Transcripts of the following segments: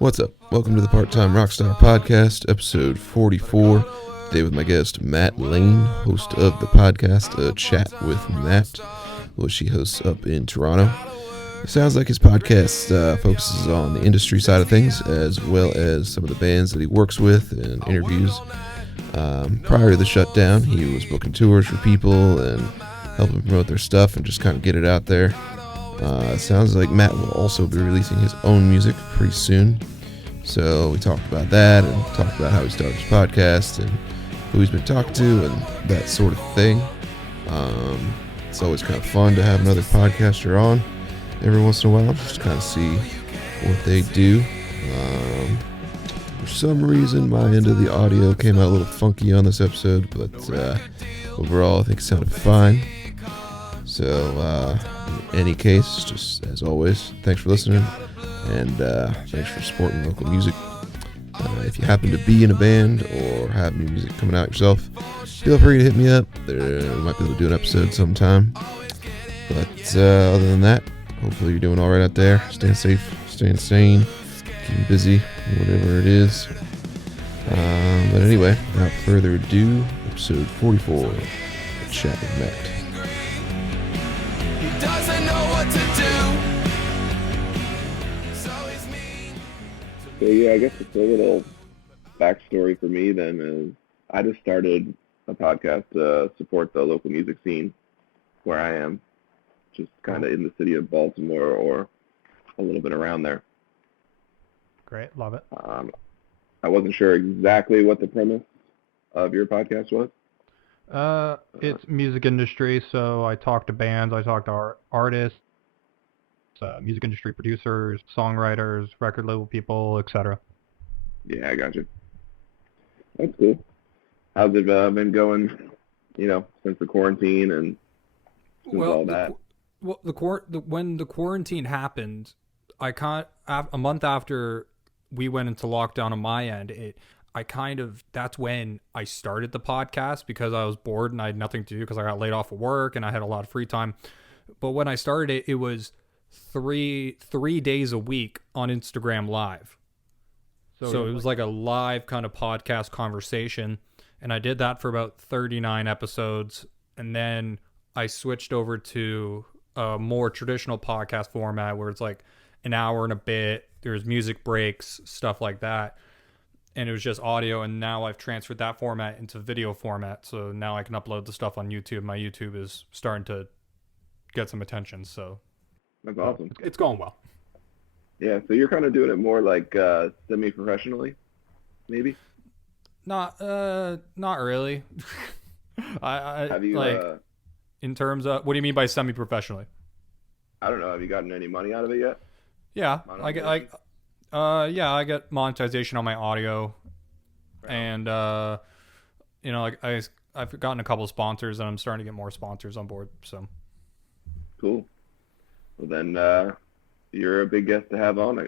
What's up? Welcome to the Part-Time Rockstar Podcast, episode 44. Today with my guest, Matt Lane, host of the podcast, Chat with Matt, which he hosts up in Toronto. It sounds like his podcast focuses on the industry side of things, as well as some of the bands that he works with and interviews. Prior to the shutdown, he was booking tours for people and helping promote their stuff and just kind of get it out there. It sounds like Matt will also be releasing his own music pretty soon. So we talked about that and talked about how he started his podcast and who he's been talking to and that sort of thing. It's always kind of fun to have another podcaster on every once in a while, just to kind of see what they do. For some reason, my end of the audio came out a little funky on this episode, but overall, I think it sounded fine. So, in any case, just as always, thanks for listening, and thanks for supporting local music. If you happen to be in a band or have new music coming out yourself, feel free to hit me up. We might be able to do an episode sometime. But other than that, hopefully you're doing all right out there. Staying safe, staying sane, keeping busy, whatever it is. But anyway, without further ado, episode 44, Chat with Matt. Doesn't know what to do. So yeah, I guess it's a little backstory for me then is I just started a podcast to support the local music scene where I am, just kind of in the city of Baltimore or a little bit around there. Great, love it. I wasn't sure exactly what the premise of your podcast was. It's music industry, so I talk to bands, I talk to artists, music industry producers, songwriters, record label people, etc. Yeah, I got you. That's cool. How's it been going, since the quarantine and since all that? When the quarantine happened, a month after we went into lockdown on my end, that's when I started the podcast because I was bored and I had nothing to do because I got laid off of work and I had a lot of free time. But when I started it, it was three days a week on Instagram Live. So it was like a live kind of podcast conversation. And I did that for about 39 episodes. And then I switched over to a more traditional podcast format where it's like an hour and a bit. There's music breaks, stuff like that. And it was just audio, and now I've transferred that format into video format, so now I can upload the stuff on YouTube. My YouTube is starting to get some attention, so That's awesome. it's going well. Yeah, so you're kind of doing it more like semi-professionally, maybe? Not really. I Have you, like in terms of, what do you mean by semi-professionally? I don't know, have you gotten any money out of it yet? Yeah, I get monetization on my audio, and I've gotten a couple of sponsors, and I'm starting to get more sponsors on board. So cool. Well, then you're a big guest to have on, I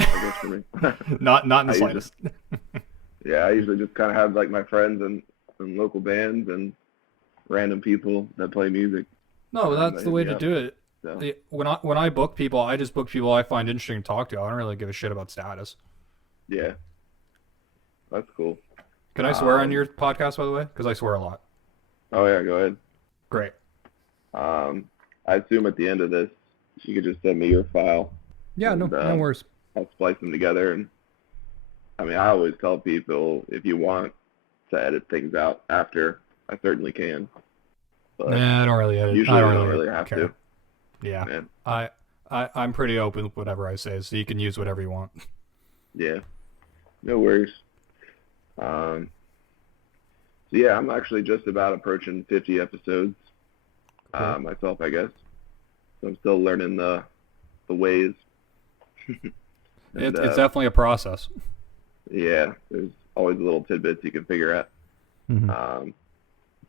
guess for me. not in the slightest. I usually just kind of have like my friends and local bands and random people that play music. No, that's the way to do it. So. When I book people, I just book people I find interesting to talk to. I don't really give a shit about status. Yeah, that's cool. Can I swear on your podcast, by the way? Because I swear a lot. Oh yeah, go ahead. Great. I assume at the end of this, you could just send me your file. Yeah, and, no worries. I'll splice them together, and I always tell people if you want to edit things out after, I certainly can. But I don't really edit. Usually, I don't really have care. to. Yeah, Man. I'm pretty open with whatever I say, so you can use whatever you want. Yeah, no worries. So yeah, I'm actually just about approaching 50 episodes myself, I guess. So I'm still learning the ways. It's definitely a process. Yeah, there's always little tidbits you can figure out. Mm-hmm.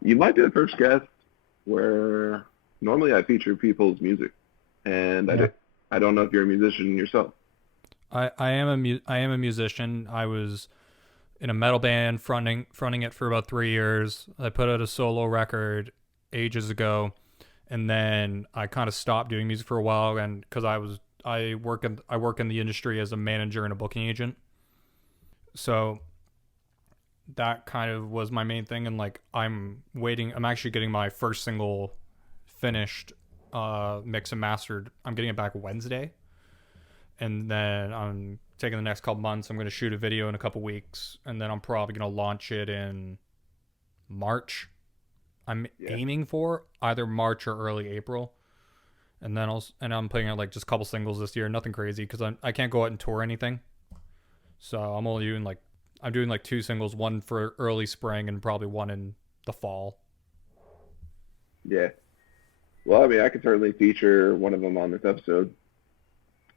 You might be the first guest where normally I feature people's music, and I don't know if you're a musician yourself. I am a musician. I was in a metal band fronting it for about 3 years. I put out a solo record ages ago, and then I kind of stopped doing music for a while, and because I I work in the industry as a manager and a booking agent. So that kind of was my main thing, and like I'm actually getting my first single finished, mixed and mastered. I'm getting it back Wednesday. And then I'm taking the next couple months. I'm going to shoot a video in a couple weeks, and then I'm probably going to launch it in March. I'm aiming for either March or early April. And then I'm putting out like just a couple singles this year, nothing crazy, because I can't go out and tour anything. So I'm only doing like 2 singles, one for early spring and probably one in the fall. Yeah. Well, I mean, I could certainly feature one of them on this episode.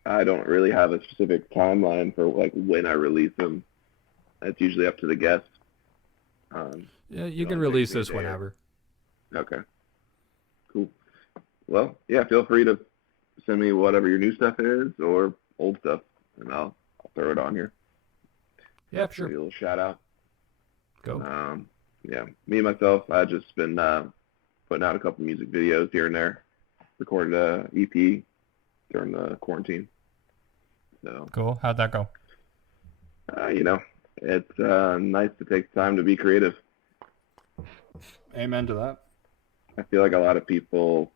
I don't really have a specific timeline for like when I release them. It's usually up to the guest. Yeah, you can release this whenever. Okay. Cool. Well, yeah, feel free to send me whatever your new stuff is or old stuff, and I'll throw it on here. Yeah, sure. Maybe a little shout out. Go. Yeah, me and myself, I've just been putting out a couple music videos here and there. Recorded a EP during the quarantine. So Cool. How'd that go? It's nice to take time to be creative. Amen to that. I feel like a lot of people,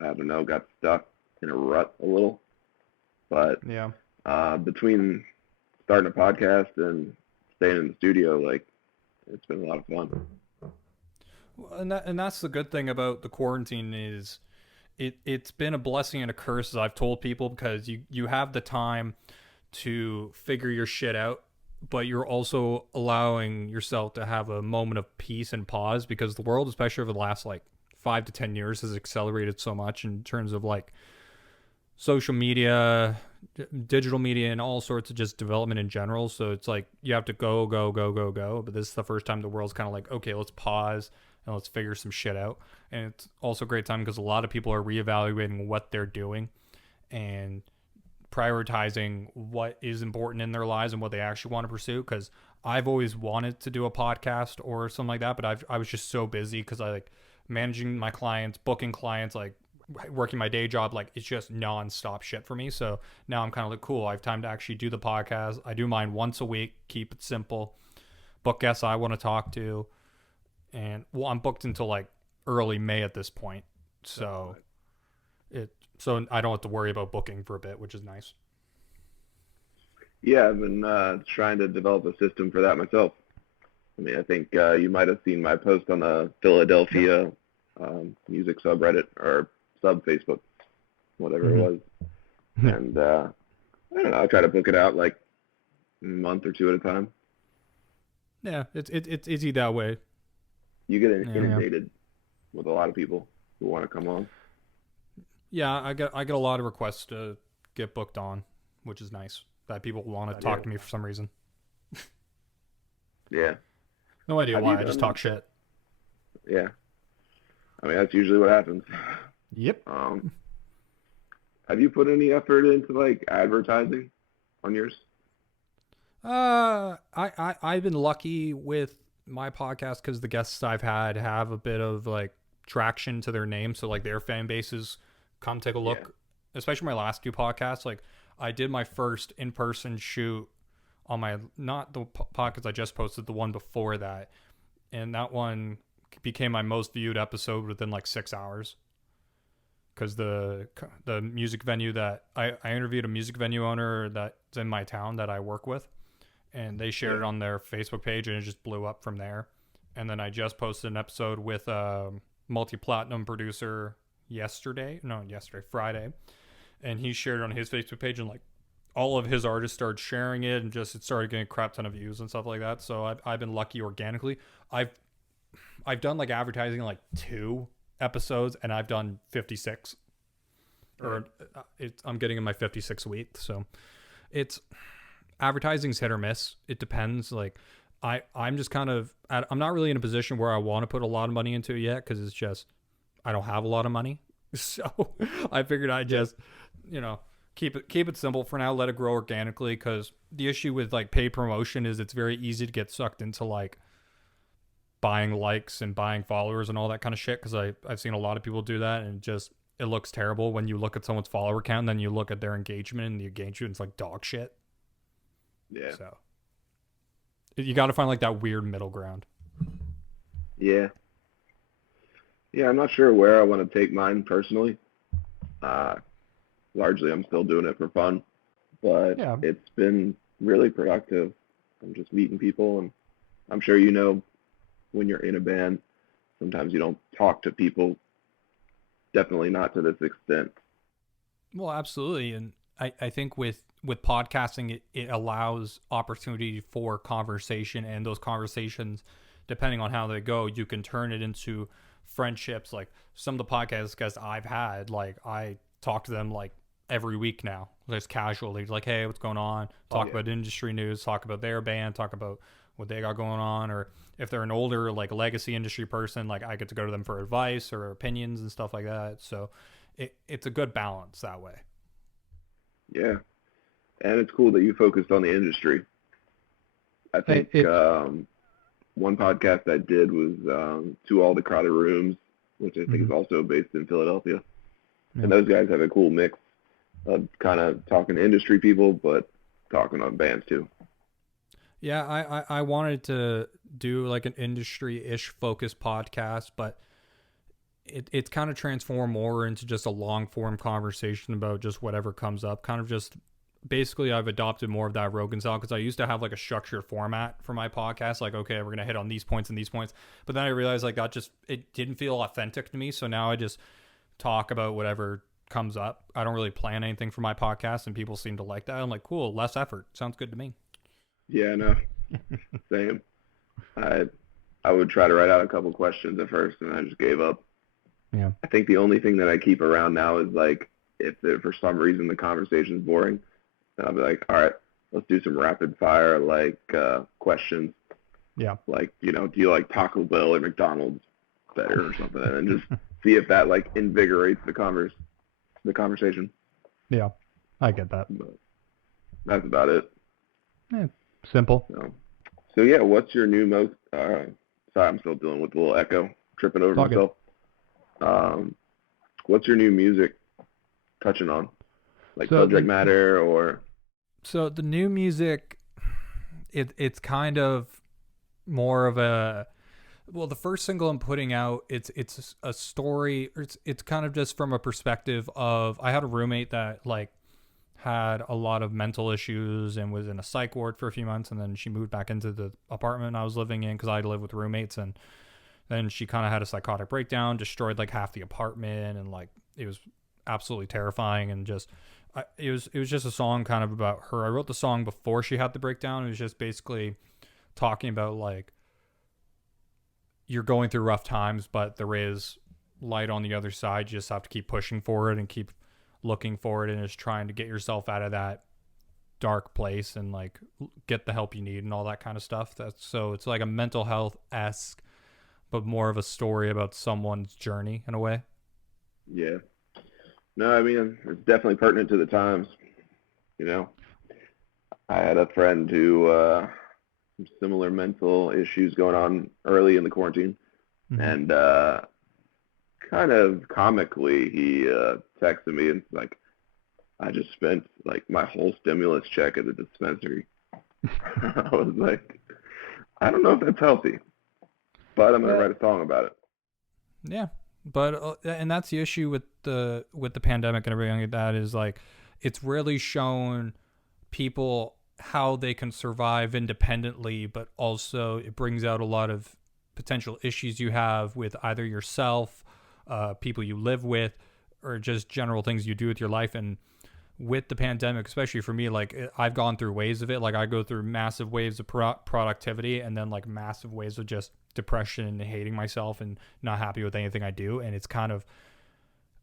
I don't know, got stuck in a rut a little. But Yeah. Between starting a podcast and staying in the studio, like, it's been a lot of fun. And that's the good thing about the quarantine is it's been a blessing and a curse, as I've told people, because you have the time to figure your shit out, but you're also allowing yourself to have a moment of peace and pause, because the world, especially over the last like 5 to 10 years, has accelerated so much in terms of like social media, digital media, and all sorts of just development in general. So it's like you have to go. But this is the first time the world's kind of like, okay, let's pause and let's figure some shit out. And it's also a great time because a lot of people are reevaluating what they're doing and prioritizing what is important in their lives and what they actually want to pursue. Because I've always wanted to do a podcast or something like that, but I was just so busy because I like managing my clients, booking clients, like working my day job, like it's just non-stop shit for me. So now I'm kind of like, cool, I have time to actually do the podcast. I do mine once a week, keep it simple, book guests I want to talk to, and well, I'm booked until like early May at this point, so I don't have to worry about booking for a bit, which is nice. Yeah, I've been trying to develop a system for that myself. I mean, I think you might have seen my post on the Philadelphia music subreddit or sub Facebook, whatever it was. And I don't know, I try to book it out like a month or two at a time. Yeah, it's easy that way. You get inundated with a lot of people who want to come on. Yeah, I get a lot of requests to get booked on, which is nice. That people want to talk to me for some reason. Yeah. No idea why. I just talk shit. Yeah. I mean, that's usually what happens. Yep. Have you put any effort into like advertising on yours? I've been lucky with my podcast because the guests I've had have a bit of like traction to their name, so like their fan bases come take a look. Yeah. Especially my last 2 podcasts, like I did my first in-person shoot on my, not the podcast I just posted, the one before that, and that one became my most viewed episode within like 6 hours. Because the music venue that I interviewed a music venue owner that's in my town that I work with, and they shared it on their Facebook page, and it just blew up from there. And then I just posted an episode with a multi-platinum producer Friday, and he shared it on his Facebook page, and like all of his artists started sharing it, and just it started getting a crap ton of views and stuff like that. So I've been lucky organically. I've done like advertising like 2 episodes, and I've done 56, or I'm getting in my 56th week. So it's advertising's hit or miss. It depends. Like I'm just kind of I'm not really in a position where I want to put a lot of money into it yet, because it's just I don't have a lot of money. So I figured I'd just keep it simple for now, let it grow organically, because the issue with like paid promotion is it's very easy to get sucked into like buying likes and buying followers and all that kind of shit, because I've seen a lot of people do that, and it looks terrible when you look at someone's follower count and then you look at their engagement and the engagement's like dog shit. Yeah. So you got to find like that weird middle ground. Yeah. Yeah, I'm not sure where I want to take mine personally. Largely, I'm still doing it for fun, but Yeah. it's been really productive. I'm just meeting people, and I'm sure you know when you're in a band, sometimes you don't talk to people, definitely not to this extent. Well, absolutely. And I think with podcasting, it allows opportunity for conversation, and those conversations, depending on how they go, you can turn it into friendships. Like some of the podcast guests I've had, like I talk to them like every week now, just casually, like, hey, what's going on? Talk about industry news, talk about their band, talk about what they got going on. Or if they're an older, like legacy industry person, like I get to go to them for advice or opinions and stuff like that. So it's a good balance that way. Yeah. And it's cool that you focused on the industry. I think one podcast I did was To All the Crowded Rooms, which I think is also based in Philadelphia. Yeah. And those guys have a cool mix of kind of talking to industry people, but talking on bands too. Yeah, I wanted to do like an industry-ish focused podcast, but it's kind of transformed more into just a long-form conversation about just whatever comes up. Kind of just basically I've adopted more of that Rogan style, because I used to have like a structured format for my podcast. Like, okay, we're going to hit on these points and these points. But then I realized like it didn't feel authentic to me. So now I just talk about whatever comes up. I don't really plan anything for my podcast, and people seem to like that. I'm like, cool, less effort. Sounds good to me. Yeah, no, same. I would try to write out a couple questions at first, and I just gave up. Yeah. I think the only thing that I keep around now is like if for some reason the conversation's boring, then I'll be like, all right, let's do some rapid fire like questions. Yeah. Like, you know, do you like Taco Bell or McDonald's better or something, and just see if that like invigorates the conversation. Yeah. I get that. But that's about it. Yeah. Simple. So yeah, what's your new most? Sorry, I'm still dealing with a little echo, tripping over All good. myself. What's your new music touching on? Like So subject matter or? So the new music, it's kind of more of a, well, the first single I'm putting out, it's a story. Or it's kind of just from a perspective of, I had a roommate that like had a lot of mental issues and was in a psych ward for a few months, and then she moved back into the apartment I was living in because I live with roommates, and then she kind of had a psychotic breakdown, destroyed like half the apartment, and like it was absolutely terrifying. And just it was just a song kind of about her. I wrote the song before she had the breakdown. It was just basically talking about like, you're going through rough times, but there is light on the other side. You just have to keep pushing forward and keep looking forward, and just trying to get yourself out of that dark place and like get the help you need and all that kind of stuff. So it's like a mental health-esque, but more of a story about someone's journey in a way. Yeah. No, I mean, it's definitely pertinent to the times. You know, I had a friend who some similar mental issues going on early in the quarantine, and kind of comically, he texted me and like, I just spent like my whole stimulus check at the dispensary. I was like, I don't know if that's healthy, but I'm gonna write a song about it. Yeah, but and that's the issue with the pandemic and everything like that, is like it's really shown people how they can survive independently, but also it brings out a lot of potential issues you have with either yourself, people you live with, or just general things you do with your life. And with the pandemic, especially for me, like I've gone through waves of it. Like I go through massive waves of productivity, and then like massive waves of just depression and hating myself and not happy with anything I do. And it's kind of,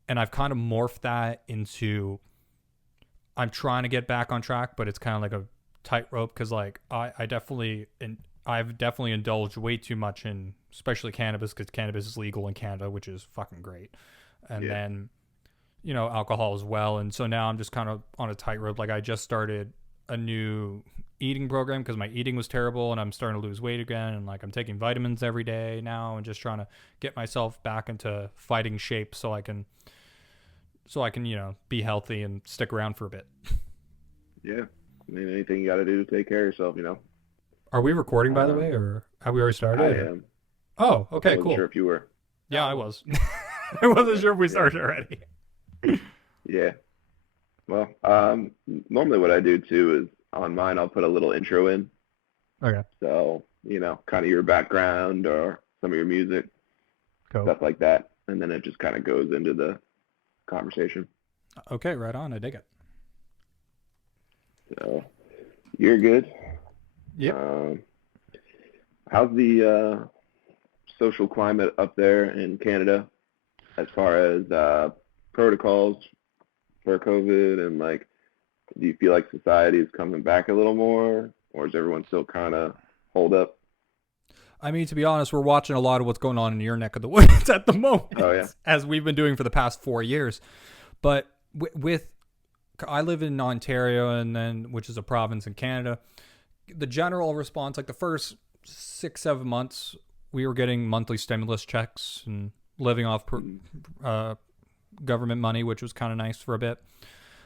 and I've kind of morphed that into, I'm trying to get back on track, but it's kind of like a tightrope, because like I've definitely indulged way too much in, especially cannabis, because cannabis is legal in Canada, which is fucking great. And then, you know, alcohol as well. And so now I'm just kind of on a tightrope. Like I just started a new eating program because my eating was terrible, and I'm starting to lose weight again. And like I'm taking vitamins every day now, and just trying to get myself back into fighting shape so I can so I can, be healthy and stick around for a bit. Yeah. I mean, anything you got to do to take care of yourself, Are we recording, by the way, or have we already started? I am. Oh, okay, I wasn't cool. sure if you were. Yeah, I was. I wasn't sure if we started already. Yeah. Well, normally what I do too is on mine, I'll put a little intro in. Okay. So, kind of your background or some of your music, Cool. stuff like that. And then it just kind of goes into the conversation. Okay, right on. I dig it. So, you're good. Yep. How's the social climate up there in Canada as far as protocols for COVID and do you feel like society is coming back a little more, or is everyone still kind of holed up? I mean, to be honest, we're watching a lot of what's going on in your neck of the woods at the moment, Oh, yeah. as we've been doing for the past 4 years. But I live in Ontario, which is a province in Canada. The general response, the first 6-7 months, we were getting monthly stimulus checks and living off government money, which was kind of nice for a bit.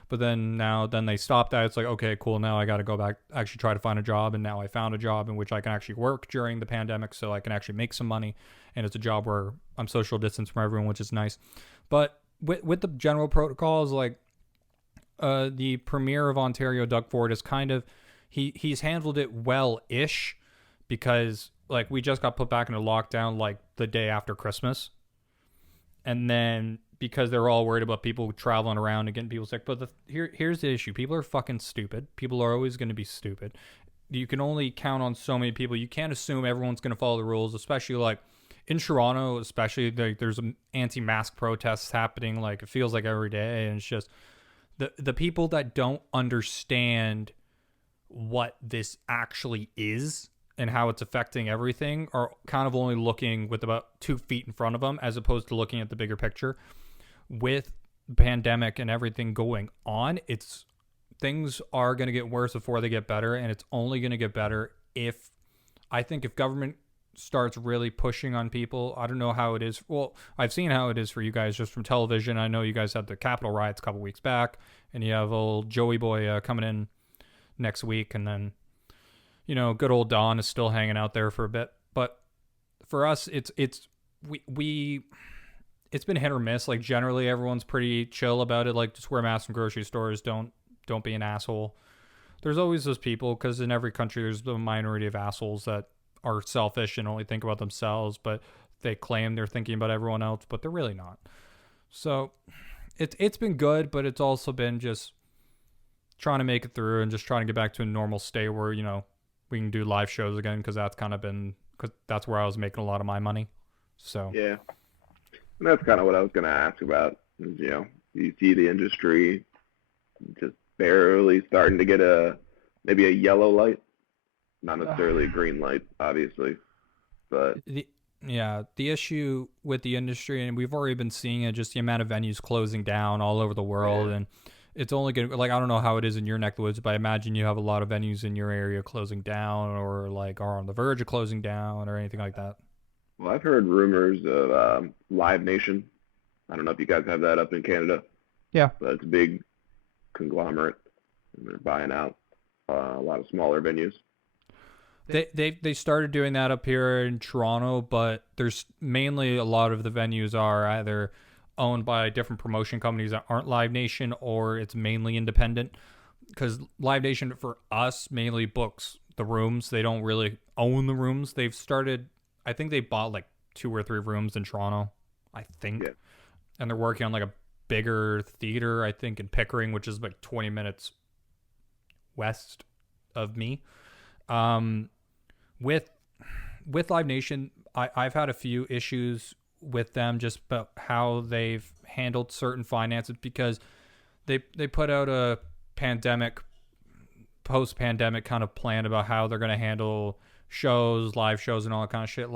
But then they stopped that. It's like, okay, cool. Now I got to go back, actually try to find a job. And now I found a job in which I can actually work during the pandemic, so I can actually make some money. And it's a job where I'm social distance from everyone, which is nice. But with the general protocols, the Premier of Ontario, Doug Ford, is kind of, he's handled it well-ish, because we just got put back into lockdown the day after Christmas. And then because they're all worried about people traveling around and getting people sick. But here's the issue. People are fucking stupid. People are always going to be stupid. You can only count on so many people. You can't assume everyone's going to follow the rules, especially in Toronto, especially there's anti-mask protests happening. It feels like every day. And it's just the people that don't understand what this actually is and how it's affecting everything are kind of only looking with about 2 feet in front of them, as opposed to looking at the bigger picture. With the pandemic and everything going on, things are going to get worse before they get better, and it's only going to get better if government starts really pushing on people. I don't know how it is. Well, I've seen how it is for you guys just from television. I know you guys had the Capitol riots a couple weeks back, and you have old Joey Boy coming in next week, and then good old Don is still hanging out there for a bit. But for us, it's been hit or miss. Generally, everyone's pretty chill about it. Just wear masks in grocery stores. Don't be an asshole. There's always those people, because in every country there's the minority of assholes that are selfish and only think about themselves, but they claim they're thinking about everyone else, but they're really not. So it's been good, but it's also been just trying to make it through and just trying to get back to a normal state where, we can do live shows again, because that's where I was making a lot of my money. So yeah. And that's kind of what I was going to ask about. Is, you see the industry just barely starting to get maybe a yellow light, not necessarily a green light, obviously, but the issue with the industry, and we've already been seeing it, just the amount of venues closing down all over the world, and it's only going to, I don't know how it is in your neck of the woods, but I imagine you have a lot of venues in your area closing down, or are on the verge of closing down, or anything like that. Well, I've heard rumors of Live Nation. I don't know if you guys have that up in Canada. Yeah. But it's a big conglomerate, and they're buying out a lot of smaller venues. They started doing that up here in Toronto, but there's mainly a lot of the venues are either owned by different promotion companies that aren't Live Nation, or it's mainly independent. Because Live Nation, for us, mainly books the rooms. They don't really own the rooms. They've started, I think they bought 2 or 3 rooms in Toronto, I think. Yeah. And they're working on a bigger theater, I think, in Pickering, which is 20 minutes west of me. With Live Nation, I've had a few issues with them just about how they've handled certain finances, because they put out a post-pandemic kind of plan about how they're going to handle shows, live shows, and all that kind of shit,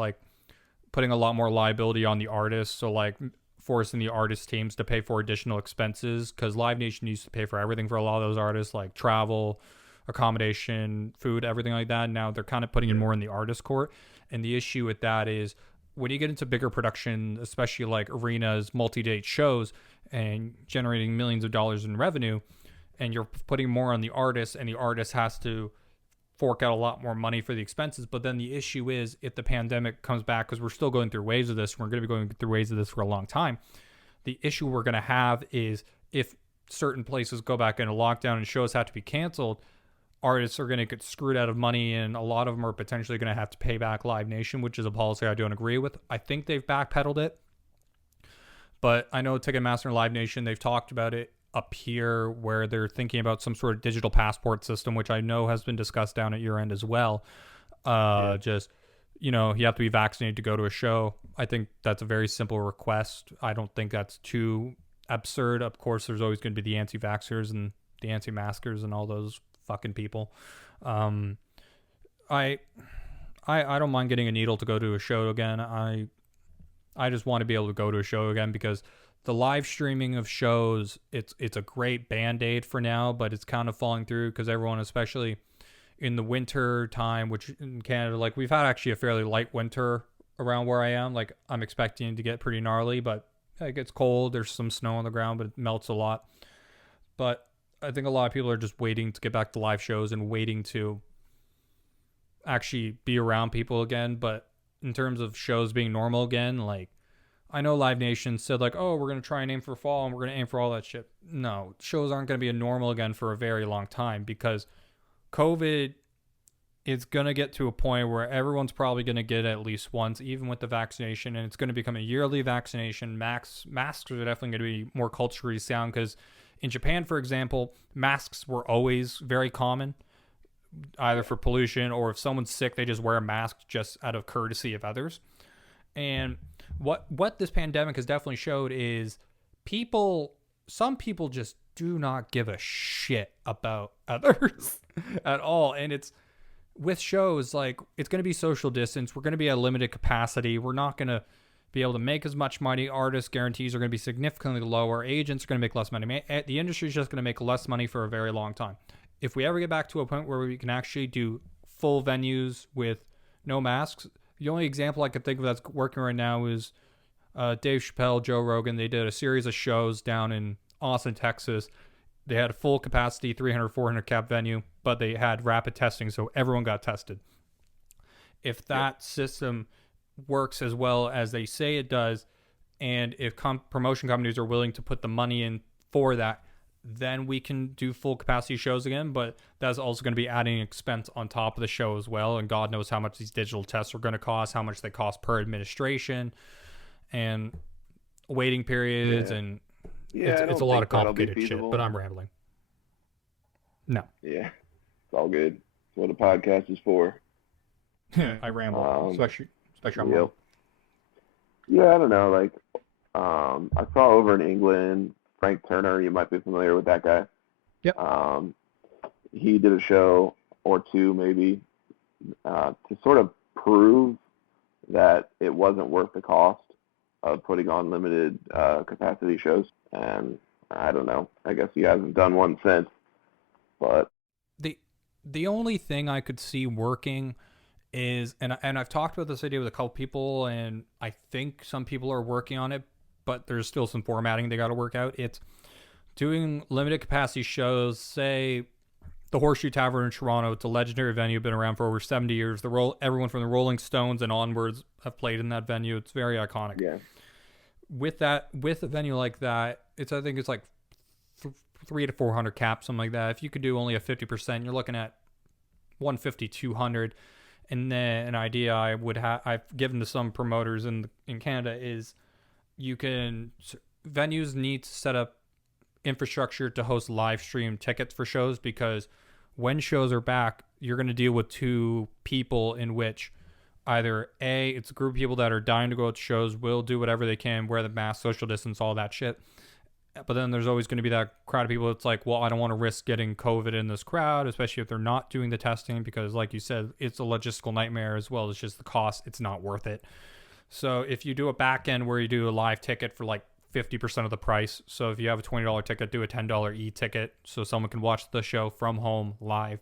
putting a lot more liability on the artists, so forcing the artist teams to pay for additional expenses, because Live Nation used to pay for everything for a lot of those artists, travel, accommodation, food, everything like that. Now they're kind of putting in more in the artist court, and the issue with that is when you get into bigger production, especially like arenas, multi-date shows, and generating millions of dollars in revenue, and you're putting more on the artist, and the artist has to fork out a lot more money for the expenses. But then the issue is, if the pandemic comes back, because we're still going through waves of this, and we're going to be going through waves of this for a long time, the issue we're going to have is if certain places go back into lockdown and shows have to be canceled, artists are going to get screwed out of money, and a lot of them are potentially going to have to pay back Live Nation, which is a policy I don't agree with. I think they've backpedaled it, but I know Ticketmaster and Live Nation, they've talked about it up here where they're thinking about some sort of digital passport system, which I know has been discussed down at your end as well. Just, you have to be vaccinated to go to a show. I think that's a very simple request. I don't think that's too absurd. Of course, there's always going to be the anti-vaxxers and the anti-maskers and all those fucking people. I don't mind getting a needle to go to a show again. I just want to be able to go to a show again, because the live streaming of shows, it's a great band-aid for now, but it's kind of falling through because everyone, especially in the winter time, which in Canada, like, we've had actually a fairly light winter around where I am. Like, I'm expecting to get pretty gnarly, but it gets cold. There's some snow on the ground, but it melts a lot. But I think a lot of people are just waiting to get back to live shows and waiting to actually be around people again. But in terms of shows being normal again, like, I know Live Nation said, like, oh, we're going to try and aim for fall and we're going to aim for all that shit. No, shows aren't going to be normal again for a very long time, because COVID is going to get to a point where everyone's probably going to get it at least once, even with the vaccination, and it's going to become a yearly vaccination. Masks are definitely going to be more culturally sound, because in Japan, for example, masks were always very common, either for pollution or if someone's sick, they just wear a mask just out of courtesy of others. And what this pandemic has definitely showed is some people just do not give a shit about others at all. And it's with shows, like, it's going to be social distance. We're going to be at limited capacity. We're not going to be able to make as much money. Artist guarantees are going to be significantly lower. Agents are going to make less money. The industry is just going to make less money for a very long time. If we ever get back to a point where we can actually do full venues with no masks, the only example I could think of that's working right now is Dave Chappelle, Joe Rogan. They did a series of shows down in Austin, Texas. They had a full capacity 300, 400 cap venue, but they had rapid testing, so everyone got tested. If that system works as well as they say it does, and if promotion companies are willing to put the money in for that, then we can do full capacity shows again. But that's also going to be adding expense on top of the show as well, and God knows how much these digital tests are going to cost, how much they cost per administration, and waiting periods, and it's a lot of complicated shit. But I'm rambling. No. Yeah, it's all good. It's what a podcast is for. I ramble, especially I'm wrong. Yeah, I don't know. Like, I saw over in England, Frank Turner. You might be familiar with that guy. Yep. He did a show or two, maybe, to sort of prove that it wasn't worth the cost of putting on limited capacity shows. And I don't know. I guess he hasn't done one since. But the only thing I could see working is, and I've talked about this idea with a couple people, and I think some people are working on it, but there's still some formatting they got to work out. It's doing limited capacity shows. Say the Horseshoe Tavern in Toronto. It's a legendary venue, been around for over 70 years. Everyone from the Rolling Stones and onwards have played in that venue. It's very iconic. Yeah. With a venue like that, I think it's like 300 to 400 cap, something like that. If you could do only a 50%, you're looking at 150, 200. And then an idea I've given to some promoters in Canada is venues need to set up infrastructure to host live stream tickets for shows, because when shows are back, you're going to deal with two people in which either A, it's a group of people that are dying to go to shows, will do whatever they can, wear the mask, social distance, all that shit. But then there's always going to be that crowd of people that's like, well, I don't want to risk getting COVID in this crowd, especially if they're not doing the testing, because like you said, it's a logistical nightmare as well as just the cost. It's not worth it. So if you do a back end where you do a live ticket for like 50% of the price, so if you have a $20 ticket, do a $10 e-ticket so someone can watch the show from home live.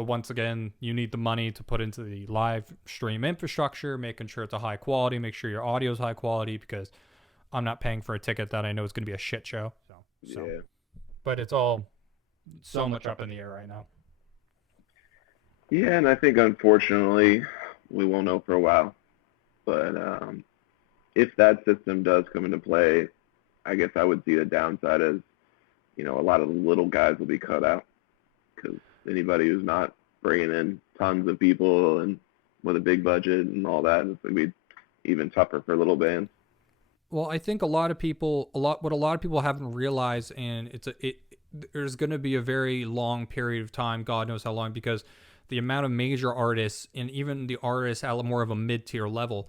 But once again, you need the money to put into the live stream infrastructure, making sure it's a high quality, make sure your audio is high quality, because I'm not paying for a ticket that I know is going to be a shit show. So. Yeah. But it's all so much up in the air right now. Yeah, and I think unfortunately we won't know for a while. But if that system does come into play, I guess I would see the downside as, a lot of the little guys will be cut out, because anybody who's not bringing in tons of people and with a big budget and all that, it's going to be even tougher for little bands. Well, I think what a lot of people haven't realized, and there's going to be a very long period of time, God knows how long, because the amount of major artists and even the artists at more of a mid-tier level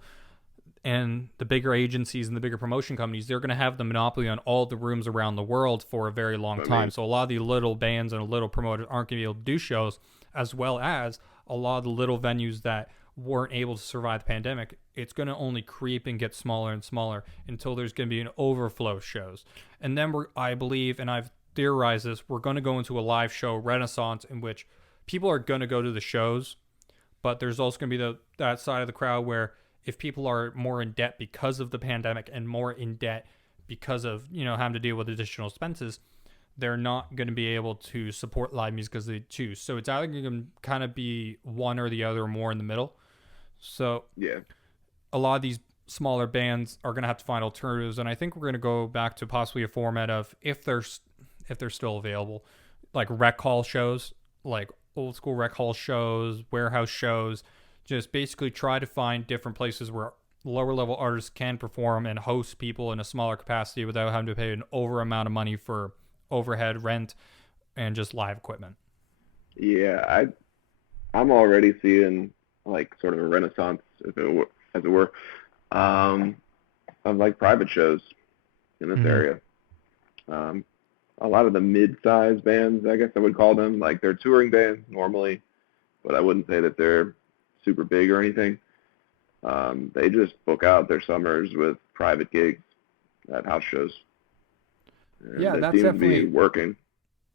and the bigger agencies and the bigger promotion companies, they're going to have the monopoly on all the rooms around the world for a very long time. So a lot of the little bands and little promoters aren't going to be able to do shows, as well as a lot of the little venues that weren't able to survive the pandemic. It's going to only creep and get smaller and smaller until there's going to be an overflow of shows. And then I believe, and I've theorized this, we're going to go into a live show renaissance in which people are going to go to the shows, but there's also going to be that side of the crowd where if people are more in debt because of the pandemic and more in debt because of, having to deal with additional expenses, they're not going to be able to support live music as they choose. So it's either going to kind of be one or the other, or more in the middle. So yeah, a lot of these smaller bands are going to have to find alternatives. And I think we're going to go back to possibly a format of, if they're still available, like rec hall shows, like old school rec hall shows, warehouse shows. Just basically try to find different places where lower level artists can perform and host people in a smaller capacity without having to pay an over amount of money for overhead, rent, and just live equipment. Yeah, I'm already seeing like sort of a renaissance, as it were, of like private shows in this area. A lot of the mid-sized bands, I guess I would call them, like they're touring bands normally, but I wouldn't say that they're super big or anything. They just book out their summers with private gigs at house shows. And yeah, that's seems definitely to be working.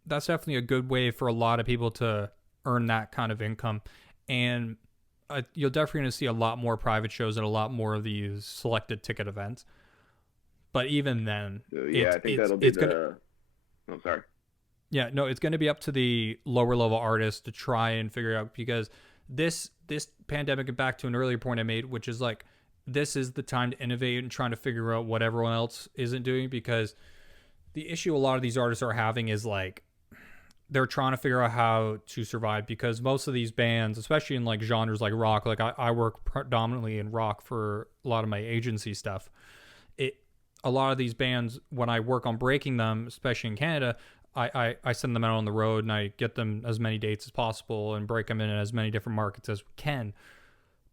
That's definitely a good way for a lot of people to earn that kind of income, and you're definitely going to see a lot more private shows and a lot more of these selected ticket events. But even then, I think that'll be I'm sorry. Yeah, no, it's going to be up to the lower level artists to try and figure out, because this pandemic, and back to an earlier point I made, which is like, this is the time to innovate and trying to figure out what everyone else isn't doing, because the issue a lot of these artists are having is like, they're trying to figure out how to survive, because most of these bands, especially in like genres like rock, like I work predominantly in rock for a lot of my agency stuff. A lot of these bands, when I work on breaking them, especially in Canada, I send them out on the road and I get them as many dates as possible and break them in as many different markets as we can.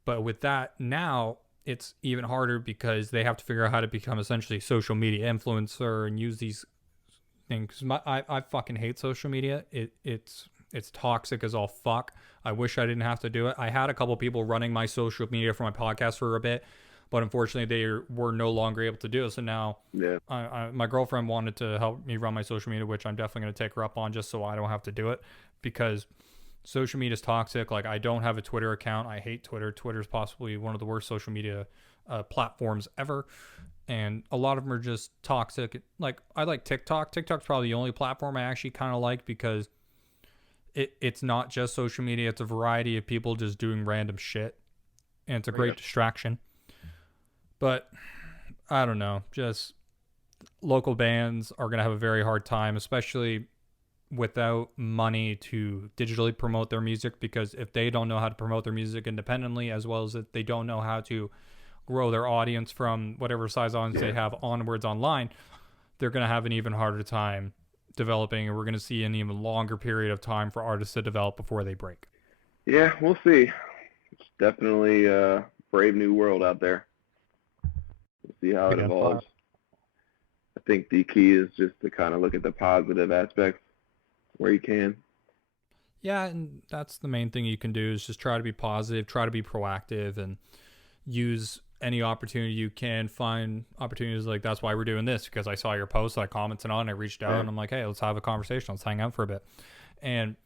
But with that now, it's even harder because they have to figure out how to become essentially social media influencer and use these things. I fucking hate social media. It's toxic as all fuck. I wish I didn't have to do it. I had a couple people running my social media for my podcast for a bit, but unfortunately they were no longer able to do it. So now my girlfriend wanted to help me run my social media, which I'm definitely going to take her up on, just so I don't have to do it, because social media is toxic. Like, I don't have a Twitter account. I hate Twitter. Twitter is possibly one of the worst social media platforms ever. And a lot of them are just toxic. Like, I like TikTok. TikTok's probably the only platform I actually kind of like, because it's not just social media. It's a variety of people just doing random shit. And it's a great distraction. But I don't know. Just local bands are going to have a very hard time, especially without money to digitally promote their music, because if they don't know how to promote their music independently, as well as if they don't know how to grow their audience from whatever size audience they have onwards online, they're going to have an even harder time developing, and we're going to see an even longer period of time for artists to develop before they break. Yeah, we'll see. It's definitely a brave new world out there. We'll see how it evolves. I think the key is just to kind of look at the positive aspects where you can. Yeah, and that's the main thing you can do, is just try to be positive, try to be proactive, and use any opportunity you can. Find opportunities. Like, that's why we're doing this, because I saw your post, I commented on, I reached out, and I'm like, hey, let's have a conversation, let's hang out for a bit. And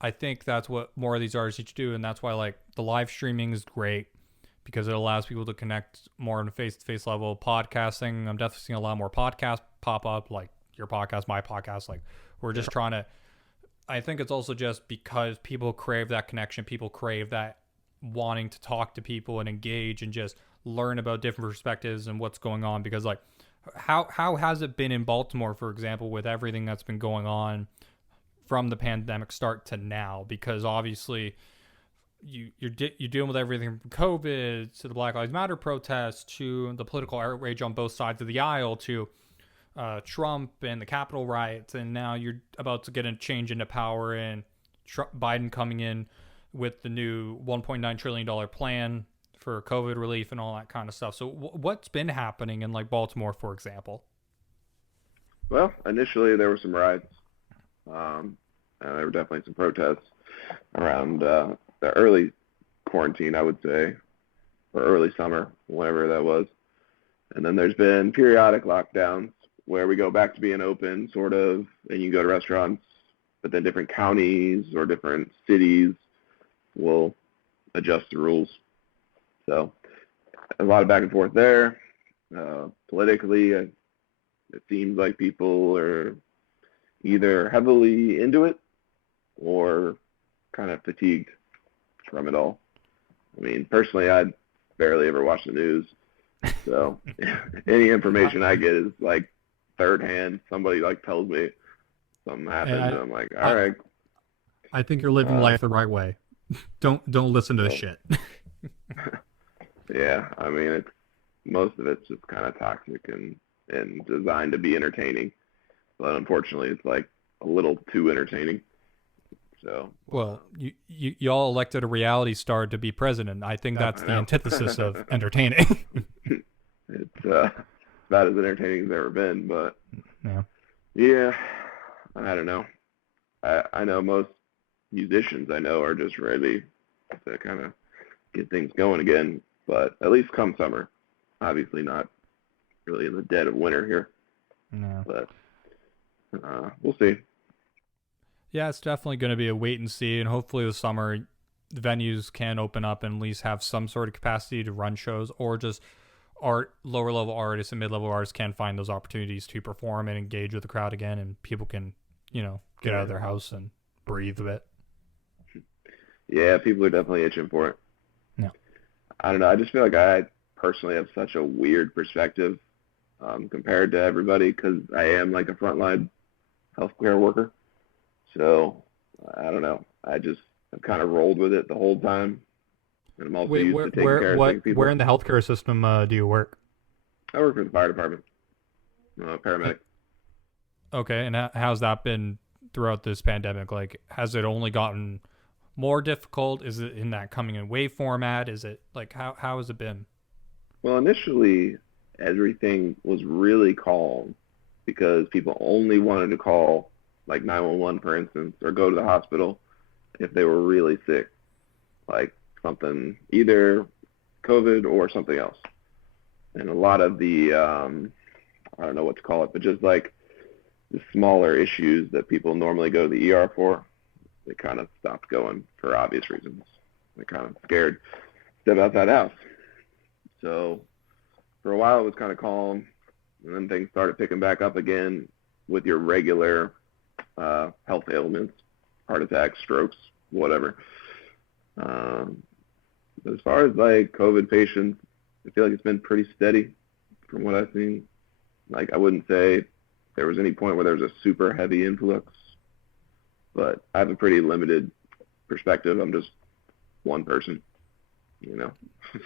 I think that's what more of these artists need to do, and that's why like the live streaming is great because it allows people to connect more on a face-to-face level. Podcasting, I'm definitely seeing a lot more podcasts pop up, like your podcast, my podcast. Like we're just trying to. I think it's also just because people crave that connection, people crave that wanting to talk to people and engage and just learn about different perspectives and what's going on. Because like, how has it been in Baltimore, for example, with everything that's been going on from the pandemic start to now? Because obviously you're dealing with everything from COVID to the Black Lives Matter protests to the political outrage on both sides of the aisle to Trump and the Capitol riots, and now you're about to get a change into power and Biden coming in with the new $1.9 trillion plan for COVID relief and all that kind of stuff. So what's been happening in like Baltimore, for example? Well, initially there were some riots. And there were definitely some protests around the early quarantine, I would say, or early summer, whenever that was. And then there's been periodic lockdowns where we go back to being open, sort of, and you go to restaurants, but then different counties or different cities will adjust the rules. So a lot of back and forth there. Politically, it seems like people are either heavily into it or kind of fatigued from it all. I mean, personally, I barely ever watch the news, so any information I get is like third hand. Somebody like tells me something happened, and I'm like, all right. I think you're living life the right way. Don't listen to this shit. Yeah, I mean, most of it's just kind of toxic and designed to be entertaining, but unfortunately, it's like a little too entertaining. So well, y'all elected a reality star to be president. I think that's the antithesis of entertaining. It's about as entertaining as it's ever been, but yeah, I don't know. I know most musicians I know are just ready to kind of get things going again, but at least come summer. Obviously not really in the dead of winter here. No. But we'll see. Yeah, it's definitely going to be a wait and see, and hopefully this summer the venues can open up and at least have some sort of capacity to run shows, or just lower level artists and mid level artists can find those opportunities to perform and engage with the crowd again, and people can, get out of their house and breathe a bit. Yeah, people are definitely itching for it. Yeah. I don't know. I just feel like I personally have such a weird perspective compared to everybody because I am like a frontline healthcare worker. So I don't know. I've kind of rolled with it the whole time, and I'm also used to taking care of sick people. Where in the healthcare system do you work? I work for the fire department. Paramedic. Okay, and how's that been throughout this pandemic? Like, has it only gotten more difficult? Is it in that coming in wave format? Is it like how has it been? Well, initially everything was really calm because people only wanted to call like 911, for instance, or go to the hospital if they were really sick, like something, either COVID or something else. And a lot of the, I don't know what to call it, but just like the smaller issues that people normally go to the ER for, they kind of stopped going for obvious reasons. They're kind of scared to step outside the house. So for a while it was kind of calm, and then things started picking back up again with your regular health ailments, heart attacks, strokes, whatever. As far as like COVID patients, I feel like it's been pretty steady from what I've seen. Like, I wouldn't say there was any point where there was a super heavy influx, but I have a pretty limited perspective. I'm just one person,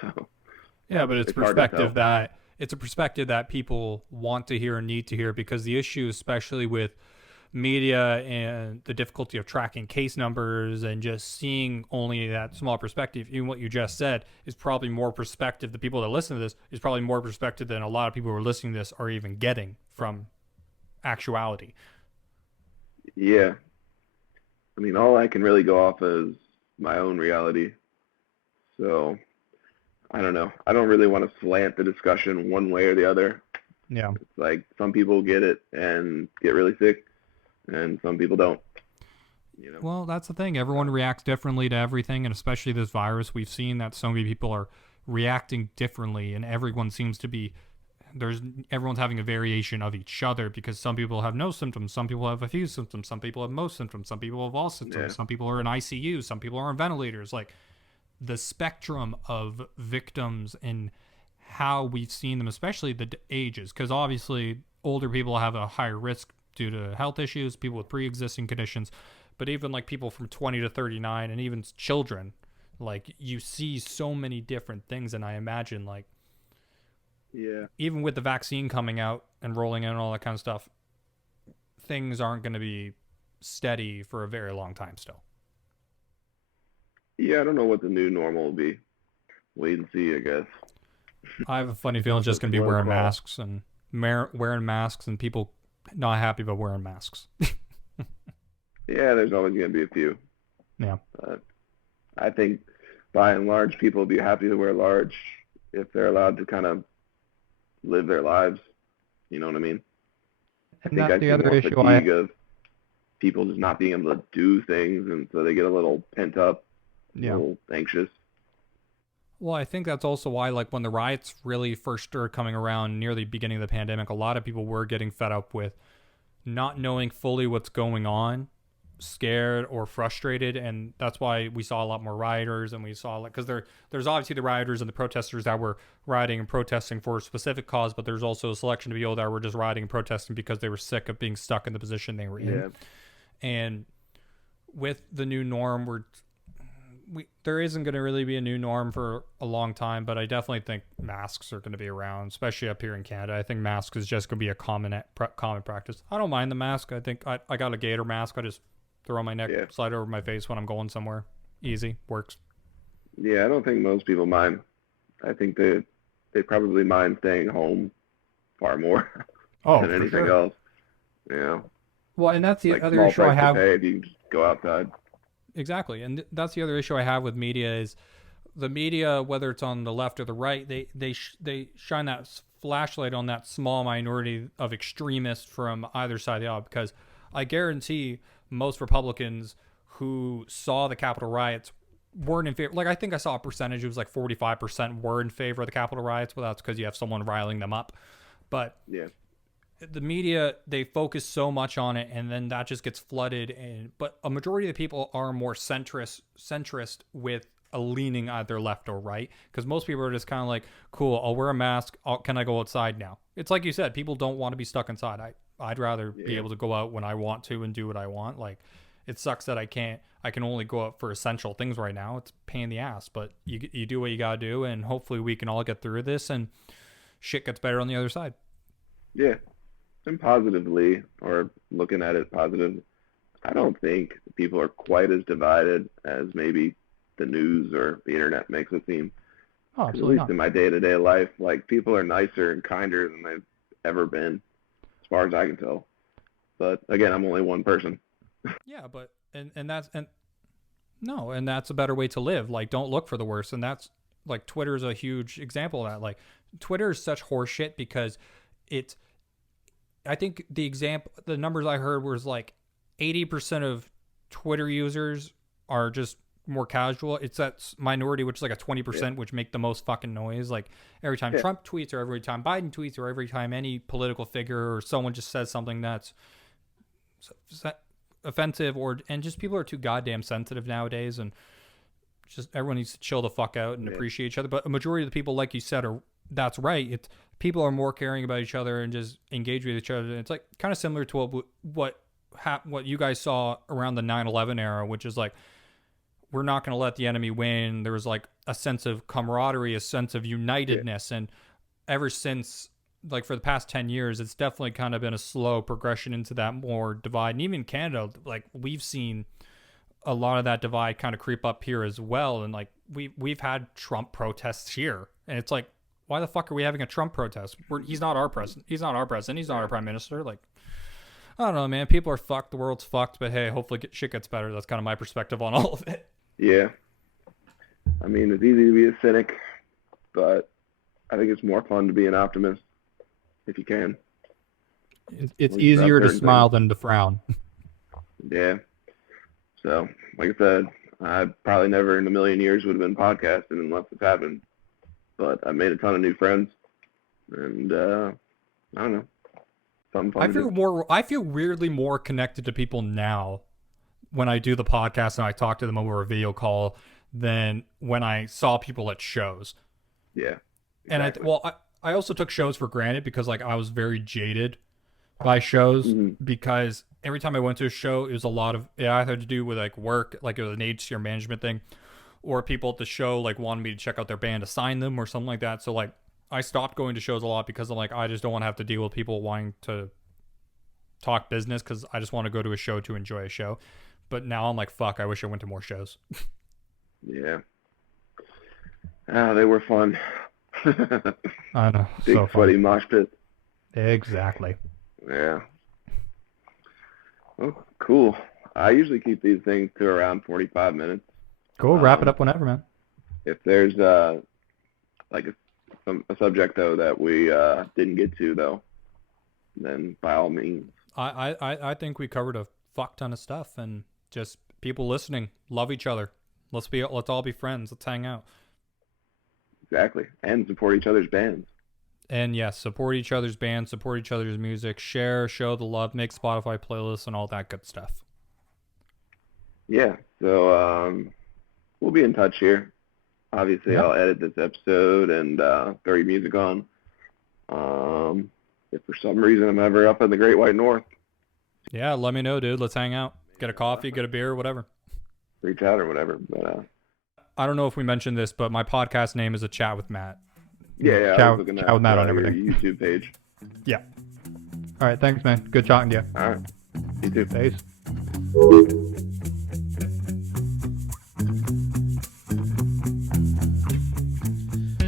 So yeah, but it's a perspective that people want to hear and need to hear, because the issue, especially with media and the difficulty of tracking case numbers and just seeing only that small perspective, even what you just said is probably more perspective. The people that listen to this is probably more perspective than a lot of people who are listening to this are even getting from actuality. Yeah. I mean, all I can really go off is my own reality. So I don't know. I don't really want to slant the discussion one way or the other. Yeah. It's like some people get it and get really sick, and some people don't. You know. Well, that's the thing. Everyone reacts differently to everything, and especially this virus. We've seen that so many people are reacting differently, and everyone seems to be everyone's having a variation of each other because some people have no symptoms, some people have a few symptoms, some people have most symptoms, some people have all symptoms, some people are in ICU, some people are on ventilators. Like the spectrum of victims and how we've seen them, especially the ages, because obviously older people have a higher risk due to health issues, people with pre-existing conditions, but even like people from 20 to 39 and even children, like you see so many different things. And I imagine like, Yeah. even with the vaccine coming out and rolling in and all that kind of stuff, things aren't going to be steady for a very long time still. Yeah, I don't know what the new normal will be. Wait and see, I guess. I have a funny feeling it's just going to be wearing masks and people not happy about wearing masks. Yeah, there's always going to be a few. Yeah. But I think by and large, people will be happy to wear large if they're allowed to kind of live their lives. You know what I mean? And that's the other issue I fatigue of people just not being able to do things, and so they get a little pent up, a little anxious. Well, I think that's also why, like, when the riots really first started coming around near the beginning of the pandemic, a lot of people were getting fed up with not knowing fully what's going on, scared or frustrated, and that's why we saw a lot more rioters, and we saw, like, because there's obviously the rioters and the protesters that were rioting and protesting for a specific cause, but there's also a selection of people that were just rioting and protesting because they were sick of being stuck in the position they were in. And with the new norm, there isn't going to really be a new norm for a long time, but I definitely think masks are going to be around, especially up here in Canada. I think masks is just going to be a common practice. I don't mind the mask. I think I got a gator mask. I just throw on my neck, slide over my face when I'm going somewhere. Easy, works. Yeah, I don't think most people mind. I think they probably mind staying home far more than anything else. Yeah. Well, and that's the like other issue I have. If you can just go outside. Exactly, and that's the other issue I have with media is the media, whether it's on the left or the right, they shine that flashlight on that small minority of extremists from either side of the aisle, because I guarantee most Republicans who saw the Capitol riots weren't in favor. Like, I think I saw a percentage, it was like 45% were in favor of the Capitol riots, but that's because you have someone riling them up. But yeah, the media, they focus so much on it, and then that just gets flooded. But a majority of the people are more centrist with a leaning either left or right, because most people are just kind of like, cool, I'll wear a mask, can I go outside now? It's like you said, people don't want to be stuck inside. I'd rather be able to go out when I want to and do what I want. Like, it sucks that I can only go out for essential things right now. It's a pain in the ass, but you do what you gotta do, and hopefully we can all get through this and shit gets better on the other side. Yeah. And positively, or looking at it positive, I don't think people are quite as divided as maybe the news or the internet makes it seem. Oh, at least in my day-to-day life, like, people are nicer and kinder than they've ever been, as far as I can tell. But again, I'm only one person. Yeah, but and that's a better way to live. Like, don't look for the worst, and that's like Twitter's a huge example of that. Like, Twitter is such horseshit because I think the numbers I heard was like 80% of Twitter users are just more casual. It's that minority, which is like a 20%, which make the most fucking noise. Like, every time Trump tweets, or every time Biden tweets, or every time any political figure or someone just says something that's offensive, and just people are too goddamn sensitive nowadays, and just everyone needs to chill the fuck out and appreciate each other. But a majority of the people, like you said, that's right. People are more caring about each other and just engage with each other. And it's like kind of similar to what you guys saw around the 9/11 era, which is like, we're not going to let the enemy win. There was like a sense of camaraderie, a sense of unitedness. And ever since, like, for the past 10 years, it's definitely kind of been a slow progression into that more divide. And even Canada, like, we've seen a lot of that divide kind of creep up here as well. And like, we've had Trump protests here, and it's like, why the fuck are we having a Trump protest? He's not our president. He's not our president. He's not our prime minister. Like, I don't know, man. People are fucked. The world's fucked. But hey, hopefully shit gets better. That's kind of my perspective on all of it. Yeah. I mean, it's easy to be a cynic, but I think it's more fun to be an optimist if you can. It's easier to smile than to frown. Yeah. So, like I said, I probably never in a million years would have been podcasting unless it happened. But I made a ton of new friends, and I don't know, something fun to do. I feel weirdly more connected to people now when I do the podcast and I talk to them over a video call than when I saw people at shows. Yeah. And Exactly. I also took shows for granted because like I was very jaded by shows because every time I went to a show, it was a lot of it either had to do with like work, like it was an HCR management thing, or people at the show like wanted me to check out their band to sign them or something like that. So like I stopped going to shows a lot because I'm like I just don't want to have to deal with people wanting to talk business because I just want to go to a show to enjoy a show. But now I'm like, fuck, I wish I went to more shows. Yeah. They were fun. I know. Big So sweaty fun. mosh pit. Exactly. Yeah. Well, cool. I usually keep these things to around 45 minutes. Cool. Wrap it up whenever, man. If there's like a subject though that we didn't get to though, then by all means. I think we covered a fuck ton of stuff and just people listening love each other. Let's all be friends. Let's hang out. Exactly. And support each other's bands. And yes, support each other's bands, support each other's music, share, show the love, make Spotify playlists and all that good stuff. Yeah. So we'll be in touch here. Obviously, Yep. I'll edit this episode and throw your music on. If for some reason I'm ever up in the Great White North, Yeah, let me know, dude. Let's hang out. Get a coffee, get a beer, whatever. reach out or whatever. But I don't know if we mentioned this, but my podcast name is A Chat with Matt. yeah, I Chat- was looking at chat with Matt on your everything. YouTube page. Yeah. All right, thanks, man. Good talking to you. All right. You too. Peace.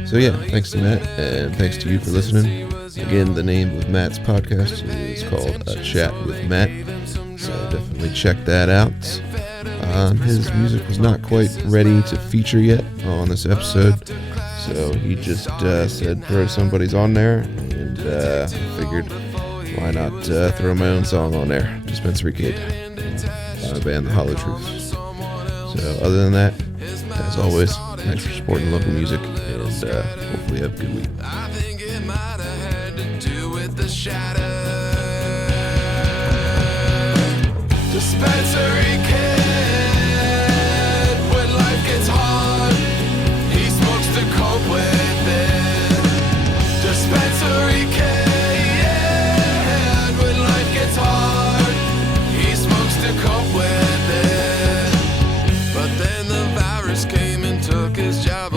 So yeah, thanks to Matt, and thanks to you for listening. Again, the name of Matt's podcast is called A Chat with Matt, so definitely check that out. His music was not quite ready to feature yet on this episode, so he just said throw somebody's on there, and I figured why not throw my own song on there, Dispensary Kid, by the band The Hollow Truths. So other than that, as always, thanks for supporting local music, and hopefully have a good week. I think it might have had to do with the shadow. Dispensary kid, when life gets hard, he smokes to cope with it. Dispensary kid, when life gets hard, he smokes to cope with it. But then the virus came and took his job